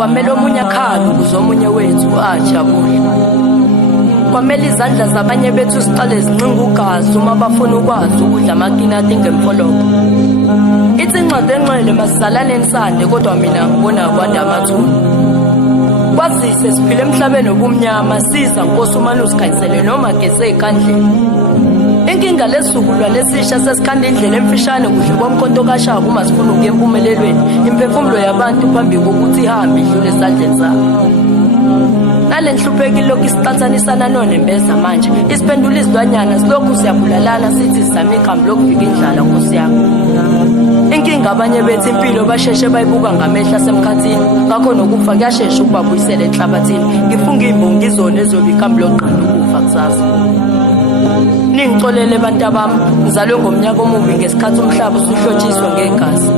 kwamele omunye akhale ukuze omunye wethu ajabule. Kwamele izandla zabanye bethu siqale zincinga ugazi uma bafuna ukwazi ukudla amakinati ngemfoloko. Ithi incwadi enxele masizalaneni sande, kodwa mina ngibona kwanda amathuna. Kwazise siphile emhlabeni obumnyama, siza Nkosi umane usikhanyisele noma gese ekandleni. Inkinga lesizukulwa lesisha sesikhanda indlela emfishane kuhle komkhonto kaShaka uma sifuna ukuya empumelelweni. Imphefumulo yabantu phambi kokuthi ihambe idlule esandleni zabo. Nale nhluphekile lokhu isiqathanisana nonembeza manje. Isiphendula izilwanyana silokhu siyabulalana sithi sizame ikhambi lokuvika indlala Nkosi yami. Inkinga abanye bethu impilo basheshe bayibuka ngamehla asemkhathini. Ngakho nokufa kuyashesha ukubabuyisela enhlabathini. Ngifunga imbongi izona ezoba ikhambi loqanda ukufa kusasa. Ningixolele bantu bami, ngizalwe ngomnyaka omubi ngesikhathi umhlaba usihlotshiswa ngegazi.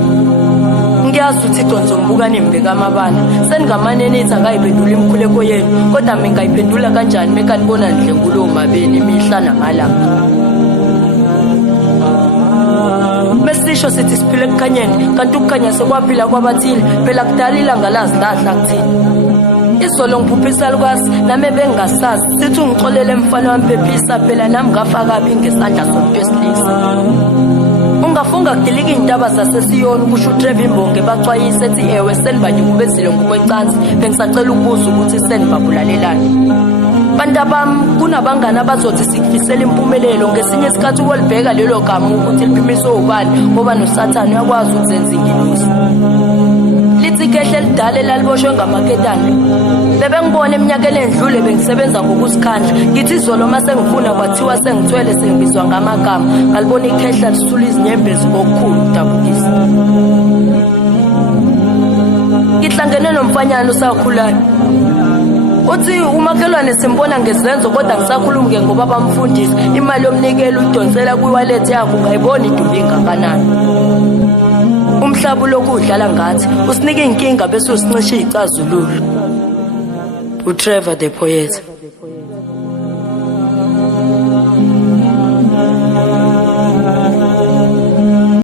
Ngiyazi ukuthi idonso mbuka nimbeka amabala. Seningamane nithi akayiphendula imikhuleko yenu, kodwa mina ngayiphendula kanjani mekanibona ndle kulowo mabeni imihla namalanga. Mesisho sithi siphile ekukhanyeni, kanti ukukhanya sekwaphila kwabathile. Phela kudala ilanga lazilahla kuthina. Izolo ngiphuphisa lukwazi nami bengasazi. Sithi ungixolele mfana wami phephisa, phela nami ngafaka kabi ngesandla somuntu wesilisa. Ungafunga kudilika iy'ntaba zaseSiyoni, kusho uTrevor Imbonge baxwayise ethi ewe senibanyukubezile ngokwecansi. Bengisacela ukubuza ukuthi senibabulalelani. Bantu bami, kunabangani abazothi sikufisela impumelelo, ngesinye isikhathi ukolibheka lelo gama ukuthi liphimiswe ubani, ngoba noSathane uyakwazi ukuzenza ingilosi. Lithi kehle elidala elaliboshwe ngamaketane. Bebengibona eminyakeni endlule bengisebenza ngokusikhandla. Ngithi izolo uma sengifuna kwathiwa sengithwele sengibizwa ngamagama. Ngalibona ikhehla lisula izinyembezi ngokukhulu ukudabukisa. Ngihlangene nomfanyana usakhulayo. Uthi umakhelwane simbona ngezenzo, kodwa ngisakhuluma ngoba bamfundisa. Imali yomnikelo udonsela kwi-wallet yakho ungayibona idumbe kangakanani. Umhlaba lokhu udlala ngathi usinike inkinga bese usincishe icazululo. uTrevor the Poet.